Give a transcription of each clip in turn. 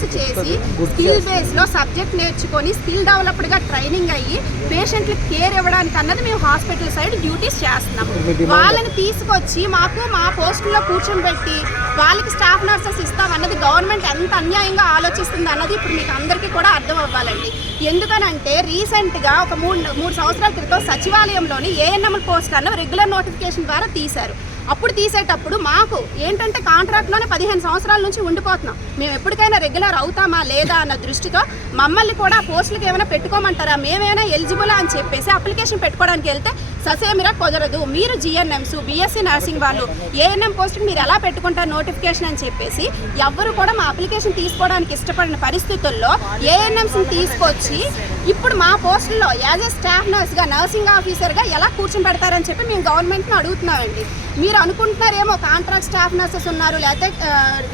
Course చేసి skill బేస్లో subject నేర్చుకొని స్కిల్ డెవలప్డ్గా ట్రైనింగ్ అయ్యి పేషెంట్లకు కేర్ ఇవ్వడానికి అన్నది మేము హాస్పిటల్ సైడ్ డ్యూటీస్ చేస్తున్నాం. వాళ్ళని తీసుకొచ్చి మాకు మా పోస్టుల్లో కూర్చోబెట్టి వాళ్ళకి స్టాఫ్ నర్సెస్ ఇస్తామన్నది గవర్నమెంట్ ఎంత అన్యాయంగా ఆలోచిస్తుంది అన్నది ఇప్పుడు మీకు అందరికీ కూడా అర్థం అవ్వాలండి. ఎందుకనంటే రీసెంట్గా ఒక మూడు సంవత్సరాల క్రితం సచివాలయంలోని ఏఎన్ఎంఎల్ పోస్ట్ అన్న రెగ్యులర్ నోటిఫికేషన్ ద్వారా తీశారు. అప్పుడు తీసేటప్పుడు మాకు ఏంటంటే కాంట్రాక్ట్లోనే 15 సంవత్సరాల నుంచి ఉండిపోతున్నాం. మేము ఎప్పటికైనా రెగ్యులర్ అవుతామా లేదా అన్న దృష్టితో మమ్మల్ని కూడా పోస్టులకు ఏమైనా పెట్టుకోమంటారా, మేమైనా ఎలిజిబుల్ అని చెప్పేసి అప్లికేషన్ పెట్టుకోవడానికి వెళ్తే ససేమిరా కుదరదు, మీరు జిఎన్ఎంస్ బీఎస్సీ నర్సింగ్ వాళ్ళు ఏఎన్ఎం పోస్ట్కి మీరు ఎలా పెట్టుకుంటారు నోటిఫికేషన్ అని చెప్పేసి ఎవ్వరు కూడా మా అప్లికేషన్ తీసుకోవడానికి ఇష్టపడిన పరిస్థితుల్లో ఏఎన్ఎంస్ని తీసుకొచ్చి ఇప్పుడు మా పోస్టుల్లో యాజ్ ఏ స్టాఫ్ నర్స్గా నర్సింగ్ ఆఫీసర్గా ఎలా కూర్చొని పెడతారని చెప్పి మేము గవర్నమెంట్ని అడుగుతున్నామండి. మీరు అనుకుంటున్నారేమో కాంట్రాక్ట్ స్టాఫ్ నర్సెస్ ఉన్నారు, లేకపోతే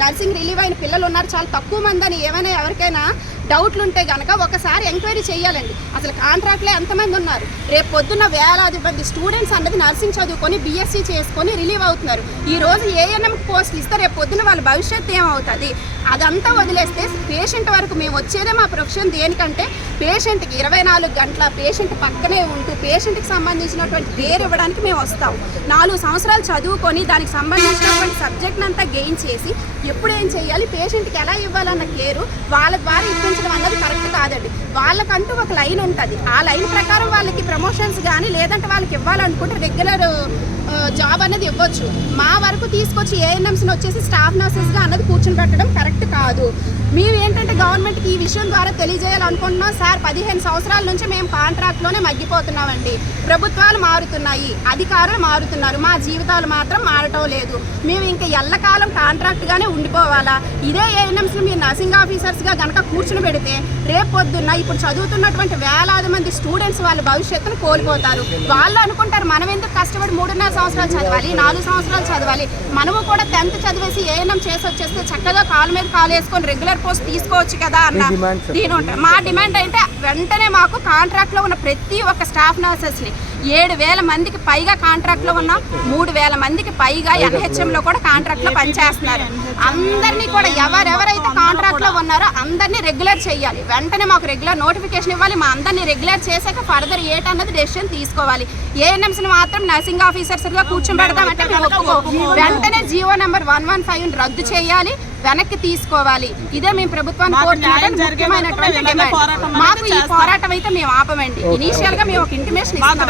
నర్సింగ్ రిలీవ్ అయిన పిల్లలు ఉన్నారు, చాలా తక్కువ మంది అని ఏమైనా ఎవరికైనా డౌట్లు ఉంటే కనుక ఒకసారి ఎంక్వైరీ చేయాలండి. అసలు కాంట్రాక్ట్లో ఎంతమంది ఉన్నారు? రేపు పొద్దున్న వేలాది మంది స్టూడెంట్స్ అన్నది నర్సింగ్ చదువుకొని బీఎస్సీ చేసుకొని రిలీవ్ అవుతున్నారు. ఈరోజు ఏఎన్ఎం పోస్టులు ఇస్తే రేపు పొద్దున వాళ్ళ భవిష్యత్తు ఏమవుతుంది? అదంతా వదిలేస్తే పేషెంట్ వరకు మేము వచ్చేదే మా ప్రొఫెషన్ దేనికంటే పేషెంట్కి 24 గంటల పేషెంట్ పక్కనే ఉంటూ పేషెంట్కి సంబంధించినటువంటి కేర్ ఇవ్వడానికి మేము వస్తాం. 4 సంవత్సరాలు చదువుకొని దానికి సంబంధించినటువంటి సబ్జెక్ట్ అంతా గెయిన్ చేసి ఎప్పుడు ఏం చేయాలి, పేషెంట్కి ఎలా ఇవ్వాలన్న కేరు వాళ్ళ ద్వారా ఇప్పించడం అన్నది కరెక్ట్ కాదండి. వాళ్ళకంటూ ఒక లైన్ ఉంటుంది. ఆ లైన్ ప్రకారం వాళ్ళకి ప్రమోషన్స్ కానీ లేదంటే వాళ్ళకి ఇవ్వాలనుకుంటే రెగ్యులర్ జాబ్ అనేది ఇవ్వచ్చు. మా వరకు తీసుకొచ్చి ఏఎన్ఎంస్ని వచ్చేసి స్టాఫ్ నర్సెస్గా అన్నది కూర్చొని పెట్టడం కరెక్ట్ కాదు. మేము ఏంటంటే గవర్నమెంట్కి ఈ విషయం ద్వారా తెలియజేయాలనుకుంటున్నాం. సార్ 15 సంవత్సరాల నుంచి మేము కాంట్రాక్ట్లోనే మగ్గిపోతున్నామండి. ప్రభుత్వాలు మారుతున్నాయి, అధికారులు మారుతున్నారు, మా జీవితాలు మాత్రం మారటం లేదు. మేము ఇంకా ఎల్లకాలం కాంట్రాక్ట్గానే ఉండిపోవాలా? ఇదే ఏఎన్ఎంస్ని మీరు నర్సింగ్ ఆఫీసర్స్గా కనుక కూర్చుని పెడితే రేపు పొద్దున్న ఇప్పుడు చదువుతున్నటువంటి వేలాది మంది స్టూడెంట్స్ వాళ్ళ భవిష్యత్తును కోల్పోతారు. వాళ్ళు అనుకుంటారు మనం ఎందుకు కష్టపడి 3.5 సంవత్సరాలు చదవాలి, 4 సంవత్సరాలు చదవాలి, మనము కూడా 10th చదివేసి ఏఎన్ఎం చేసి వచ్చేస్తే చక్కగా కాలు మీద కాలు వేసుకొని రెగ్యులర్ పోస్ట్ తీసుకోవచ్చు కదా అన్న దీని ఉంటుంది. మా డిమాండ్ అంటే వెంటనే మాకు కాంట్రాక్ట్లో ఉన్న ప్రతి ఒక్క స్టాఫ్ నర్సెస్ని 7,000 మందికి పైగా కాంట్రాక్ట్లో ఉన్నాం, 3,000 మందికి పైగా ఎన్హెచ్ఎంలో కూడా కాంట్రాక్ట్లో పనిచేస్తున్నారు. అందరినీ కూడా ఎవరెవరైతే కాంట్రాక్ట్లో ఉన్నారో అందరినీ రెగ్యులర్ చేయాలి. వెంటనే మాకు రెగ్యులర్ నోటిఫికేషన్ ఇవ్వాలి. మా అందరినీ రెగ్యులర్ చేశాక ఫర్దర్ ఏటన్నది డెసిషన్ తీసుకోవాలి. ఏఎన్ఎంస్ని మాత్రం నర్సింగ్ ఆఫీసర్స్గా కూర్చోబెడతామంటే వెంటనే జీవో నెంబర్ 115 రద్దు చేయాలి, వెనక్కి తీసుకోవాలి. ఇదే మేము ప్రభుత్వాన్ని కోరుతున్నటువంటి ముఖ్యమైనటువంటి డిమాండ్. మాకు ఈ పోరాటం అయితే మేము ఆపమండి. ఇనీషియల్ గా మేము ఒక ఇంటిమేషన్ ఇస్తాం.